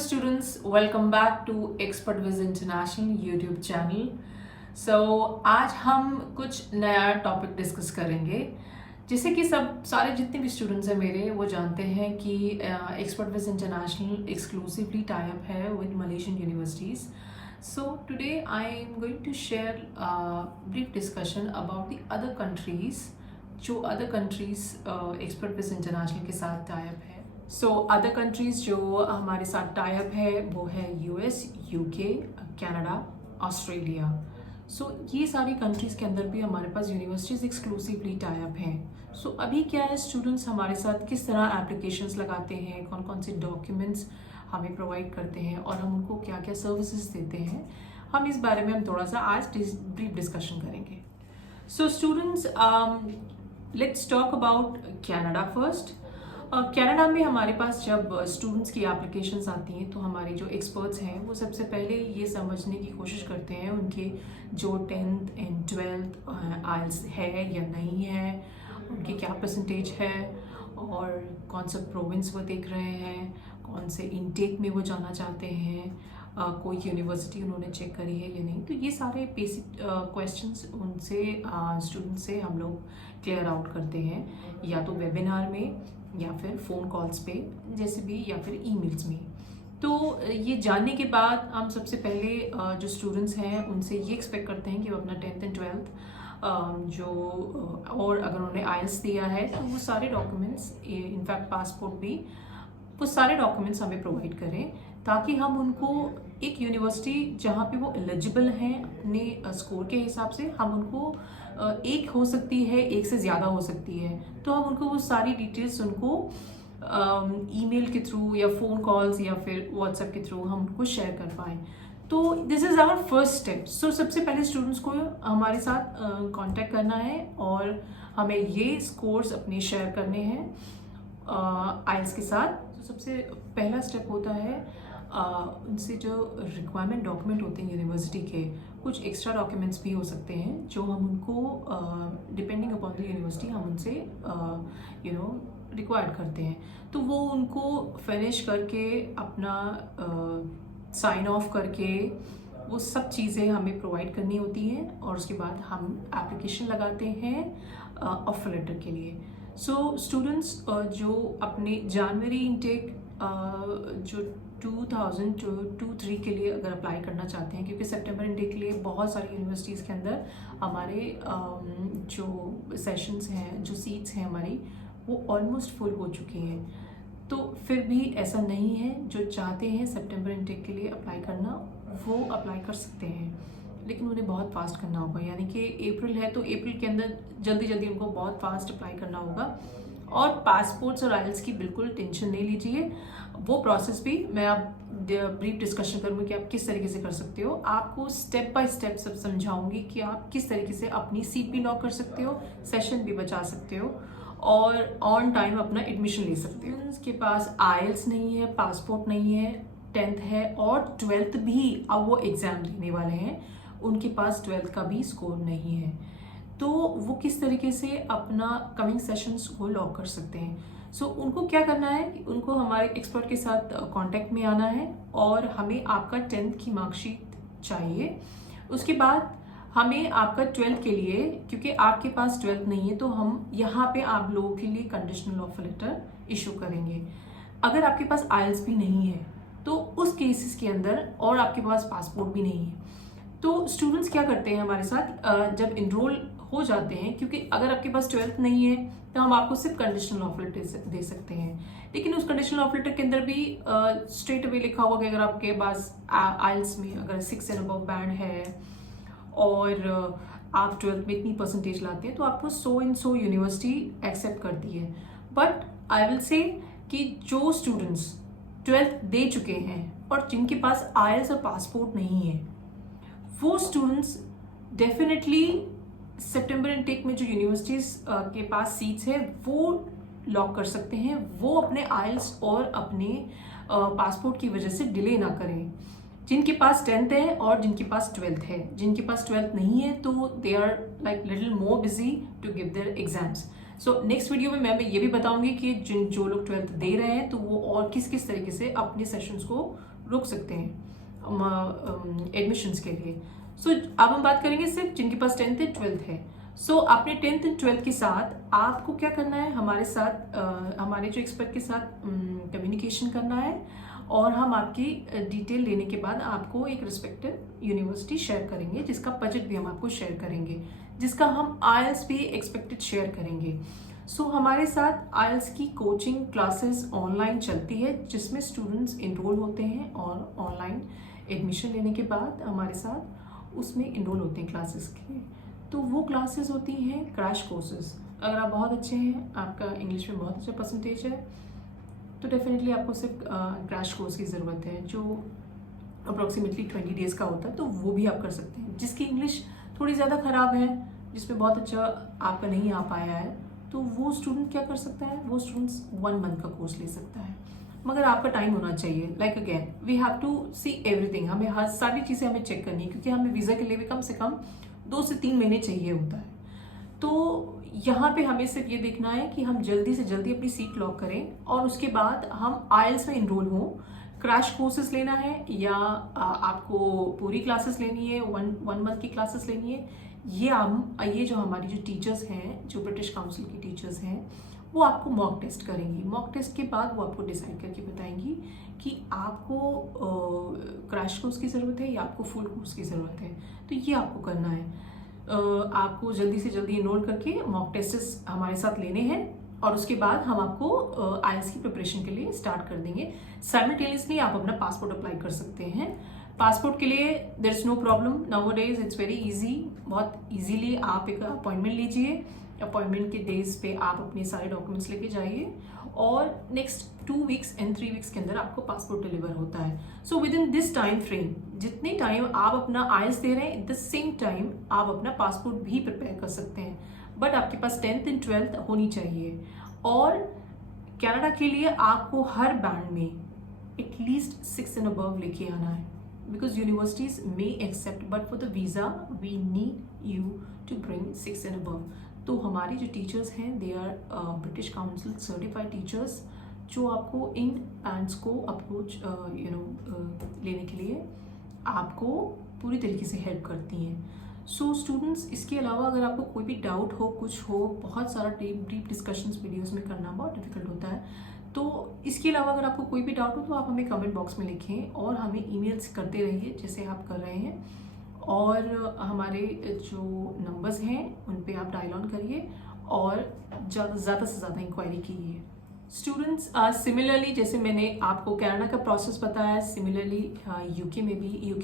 students, welcome back to Expert Viz International YouTube channel. So आज हम कुछ नया टॉपिक डिस्कस करेंगे जिसे कि सब सारे जितने भी स्टूडेंट्स हैं मेरे वो जानते हैं कि expert Vij international exclusively tie up है with Malaysian universities. So today I am going to share a brief discussion about the other countries जो other countries Expert Vij International के साथ टाई अप है. सो अदर कंट्रीज़ जो हमारे साथ tie up है वो है यूएस, यूके, कनाडा, ऑस्ट्रेलिया. सो ये सारी कंट्रीज़ के अंदर भी हमारे पास यूनिवर्सिटीज़ एक्सक्लूसिवली टाई अप हैं. सो अभी क्या है, स्टूडेंट्स हमारे साथ किस तरह एप्लीकेशंस लगाते हैं, कौन कौन से डॉक्यूमेंट्स हमें प्रोवाइड करते हैं और हम उनको क्या क्या सर्विसेज देते हैं, हम इस बारे में हम थोड़ा सा आज ब्रीफ डिस्कशन करेंगे. So students, let's talk about Canada first. Canada में हमारे पास जब स्टूडेंट्स की एप्लीकेशंस आती हैं तो हमारे जो एक्सपर्ट्स हैं वो सबसे पहले ये समझने की कोशिश करते हैं उनके जो 10th एंड 12th आइल्स है या नहीं है, उनकी क्या परसेंटेज है और कौन सा प्रोविंस वो देख रहे हैं, कौन से इनटेक में वो जाना चाहते हैं, कोई यूनिवर्सिटी उन्होंने चेक करी है या नहीं. तो ये सारे बेसिक क्वेश्चंस उनसे स्टूडेंट से हम लोग क्लियर आउट करते हैं, या तो वेबिनार में या फिर फ़ोन कॉल्स पे जैसे भी, या फिर ईमेल्स में. तो ये जानने के बाद हम सबसे पहले जो स्टूडेंट्स हैं उनसे ये एक्सपेक्ट करते हैं कि वो अपना 10th एंड 12th जो और अगर उन्होंने आइल्स दिया है तो वो सारे डॉक्यूमेंट्स, इनफैक्ट पासपोर्ट भी, वो सारे डॉक्यूमेंट्स हमें प्रोवाइड करें ताकि हम उनको एक यूनिवर्सिटी जहाँ पे वो एलिजिबल हैं अपने स्कोर के हिसाब से, हम उनको एक हो सकती है, एक से ज़्यादा हो सकती है, तो हम उनको वो सारी डिटेल्स उनको ईमेल के थ्रू या फ़ोन कॉल्स या फिर व्हाट्सएप के थ्रू हम उनको शेयर कर पाएँ. तो this is our first step. So सबसे पहले स्टूडेंट्स को हमारे साथ कांटेक्ट करना है और हमें ये स्कोर्स अपने शेयर करने हैं आइल्स के साथ. तो सबसे पहला स्टेप होता है उनसे जो रिक्वायरमेंट डॉक्यूमेंट होते हैं यूनिवर्सिटी के, कुछ एक्स्ट्रा डॉक्यूमेंट्स भी हो सकते हैं जो हम उनको डिपेंडिंग अपॉन द यूनिवर्सिटी हम उनसे रिक्वायर्ड करते हैं. तो वो उनको फिनिश करके अपना साइन ऑफ करके वो सब चीज़ें हमें प्रोवाइड करनी होती हैं और उसके बाद हम एप्लीकेशन लगाते हैं ऑफर लेटर के लिए. सो स्टूडेंट्स जो अपने जनवरी इनटेक जो 2023 के लिए अगर अप्लाई करना चाहते हैं, क्योंकि सितंबर इनटेक के लिए बहुत सारी यूनिवर्सिटीज़ के अंदर हमारे जो सेशंस हैं, जो सीट्स हैं हमारी, वो ऑलमोस्ट फुल हो चुकी हैं. तो फिर भी ऐसा नहीं है, जो चाहते हैं सितंबर इनटेक के लिए अप्लाई करना वो अप्लाई कर सकते हैं, लेकिन उन्हें बहुत फास्ट करना होगा. यानी कि अप्रैल है तो अप्रैल के अंदर जल्दी जल्दी उनको बहुत फास्ट अप्लाई करना होगा. और पासपोर्ट्स और आइल्स की बिल्कुल टेंशन नहीं लीजिए, वो प्रोसेस भी मैं आप ब्रीफ डिस्कशन करूँगी कि आप किस तरीके से कर सकते हो. आपको स्टेप बाय स्टेप सब समझाऊंगी कि आप किस तरीके से अपनी सीट भी लॉक कर सकते हो, सेशन भी बचा सकते हो और ऑन टाइम अपना एडमिशन ले सकते हो. उसके पास आइल्स नहीं है, पासपोर्ट नहीं है, 10th है और 12th भी अब वो एग्ज़ाम देने वाले हैं, उनके पास 12th का भी स्कोर नहीं है, तो वो किस तरीके से अपना कमिंग सेशंस को लॉक कर सकते हैं. सो उनको क्या करना है कि उनको हमारे एक्सपर्ट के साथ कांटेक्ट में आना है और हमें आपका 10th की मार्कशीट चाहिए. उसके बाद हमें आपका 12th के लिए, क्योंकि आपके पास 12th नहीं है, तो हम यहाँ पे आप लोगों के लिए कंडीशनल ऑफर लेटर इशू करेंगे. अगर आपके पास आइल्स भी नहीं है तो उस केसेस के अंदर, और आपके पास पासपोर्ट भी नहीं है, तो स्टूडेंट्स क्या करते हैं हमारे साथ जब इनरोल हो जाते हैं, क्योंकि अगर आपके पास 12th नहीं है तो हम आपको सिर्फ कंडीशनल ऑफर लेटर दे सकते हैं, लेकिन उस कंडीशनल ऑफर लेटर के अंदर भी स्ट्रेट अवे लिखा होगा कि अगर आपके पास आइल्स में अगर 6 एंड अबव बैंड है और आप 12th में इतनी परसेंटेज लाते हैं तो आपको so and so university accept करती है. बट आई विल से कि जो स्टूडेंट्स 12th दे चुके हैं और जिनके पास आइल्स और पासपोर्ट नहीं है, वो स्टूडेंट्स डेफिनेटली सितंबर इनटेक में जो यूनिवर्सिटीज़ के पास सीट्स है वो लॉक कर सकते हैं. वो अपने आइल्स और अपने पासपोर्ट की वजह से डिले ना करें. जिनके पास 10th है और जिनके पास 12th है, जिनके पास 12th नहीं है तो they are like little more busy to give their exams. So next video में मैं ये भी बताऊंगी कि जो लोग 12th दे रहे हैं तो वो और किस किस तरीके से अपने सेशंस को रोक सकते हैं एडमिशन्स के लिए। सो अब हम बात करेंगे सिर्फ जिनके पास 10th एंड 12th है। सो अपने 10th एंड 12th के साथ आपको क्या करना है, हमारे साथ हमारे जो एक्सपर्ट के साथ कम्युनिकेशन करना है, और हम आपकी डिटेल लेने के बाद आपको एक रिस्पेक्टिव यूनिवर्सिटी शेयर करेंगे, जिसका बजट भी हम आपको शेयर करेंगे, जिसका हम आईएलटीएस भी एक्सपेक्टेड शेयर करेंगे। सो हमारे साथ आईएलटीएस की कोचिंग क्लासेस ऑनलाइन चलती है, जिसमें स्टूडेंट्स इनरोल होते हैं और ऑनलाइन एडमिशन लेने के बाद हमारे साथ उसमें इनरोल होते हैं क्लासेस के। तो वो क्लासेस होती हैं क्रैश कोर्सेज। अगर आप बहुत अच्छे हैं, आपका इंग्लिश में बहुत अच्छा परसेंटेज है, तो डेफिनेटली आपको सिर्फ क्रैश कोर्स की ज़रूरत है, जो अप्रॉक्सीमेटली 20 डेज़ का होता है, तो वो भी आप कर सकते हैं। जिसकी इंग्लिश थोड़ी ज़्यादा ख़राब है, जिसमें बहुत अच्छा आपका नहीं आ पाया है, तो वो स्टूडेंट क्या कर सकता है, वो स्टूडेंट्स 1 मंथ का कोर्स ले सकता है। मगर आपका टाइम होना चाहिए। Like again we have to see everything, हमें हर सारी चीज़ें हमें चेक करनी है, क्योंकि हमें वीज़ा के लिए भी कम से कम 2 से 3 महीने चाहिए होता है। तो यहाँ पे हमें सिर्फ ये देखना है कि हम जल्दी से जल्दी अपनी सीट लॉक करें, और उसके बाद हम आईएलटीएस में इनरोल हों। क्रैश कोर्सेज लेना है या आपको पूरी क्लासेस लेनी है, वन मंथ की क्लासेस लेनी है, ये जो हमारी जो टीचर्स हैं, जो ब्रिटिश काउंसिल की टीचर्स हैं, वो आपको मॉक टेस्ट करेंगी। मॉक टेस्ट के बाद वो आपको डिसाइड करके बताएंगी कि आपको क्रैश कोर्स की ज़रूरत है या आपको फुल कोर्स की ज़रूरत है। तो ये आपको करना है। आपको जल्दी से जल्दी इनरोल करके मॉक टेस्ट हमारे साथ लेने हैं, और उसके बाद हम आपको आईएलटीएस की प्रिपरेशन के लिए स्टार्ट कर देंगे। साइमल्टेनियसली आप अपना पासपोर्ट अप्लाई कर सकते हैं। पासपोर्ट के लिए there is no problem, nowadays it's very easy. बहुत इजीली आप एक अपॉइंटमेंट लीजिए, अपॉइंटमेंट के डेज पे आप अपने सारे डॉक्यूमेंट्स लेके जाइए, और नेक्स्ट 2 वीक्स एंड 3 वीक्स के अंदर आपको पासपोर्ट डिलीवर होता है। So with in this time frame, जितने टाइम आप अपना आईएलटीएस दे रहे हैं, एट द सेम टाइम आप अपना पासपोर्ट भी प्रिपेयर कर सकते हैं। बट आपके पास 10th एंड 12th होनी चाहिए। और कनाडा के लिए आपको हर बैंड में एटलीस्ट 6 एंड अबव लेके आना है, because universities may accept, but for the visa we need you to bring 6 and above. तो हमारी जो टीचर्स हैं, they are British Council certified teachers, जो आपको इन बैंड्स को अप्रोच लेने के लिए आपको पूरी तरीके से हेल्प करती हैं। सो स्टूडेंट्स, इसके अलावा अगर आपको कोई भी डाउट हो, कुछ हो, बहुत सारा डीप डिस्कशंस वीडियोस में करना बहुत डिफिकल्ट होता है, तो इसके अलावा अगर आपको कोई भी डाउट हो तो आप हमें कमेंट बॉक्स में लिखें, और हमें ईमेल्स करते रहिए जैसे आप कर रहे हैं, और हमारे जो नंबर्स हैं उन पे आप डायल ऑन करिए, और ज़्यादा से ज़्यादा इंक्वायरी कीजिए। स्टूडेंट्स, सिमिलरली जैसे मैंने आपको कनाडा का प्रोसेस बताया, सिमिलरली यूके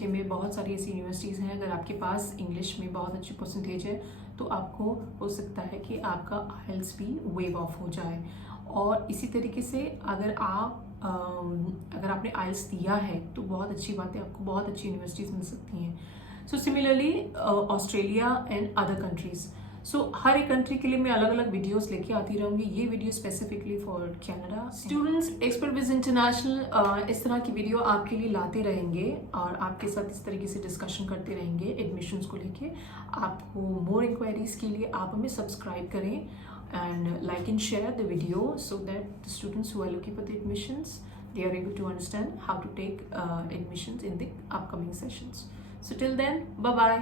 में बहुत सारी ऐसी यूनिवर्सिटीज़ हैं। अगर आपके पास इंग्लिश में बहुत अच्छी परसेंटेज है, तो आपको हो सकता है कि आपका आईएलटीएस भी वेव ऑफ हो जाए। और इसी तरीके से अगर आपने आईएलटीएस दिया है, तो बहुत अच्छी बात है, आपको बहुत अच्छी यूनिवर्सिटीज़ मिल सकती हैं। So similarly Australia and other countries, so हर एक कंट्री के लिए मैं अलग अलग वीडियोस लेके आती रहूँगी। ये video specifically for Canada students. Expert Vij International इस तरह की वीडियो आपके लिए लाते रहेंगे, और आपके साथ इस तरीके से डिस्कशन करते रहेंगे एडमिशन्स को लेके। आपको मोर इंक्वायरीज के लिए आप हमें सब्सक्राइब करें, and like and share the video, so that the students who are looking for the admissions, they are able to understand how to take admissions in the upcoming sessions. So till then, bye bye.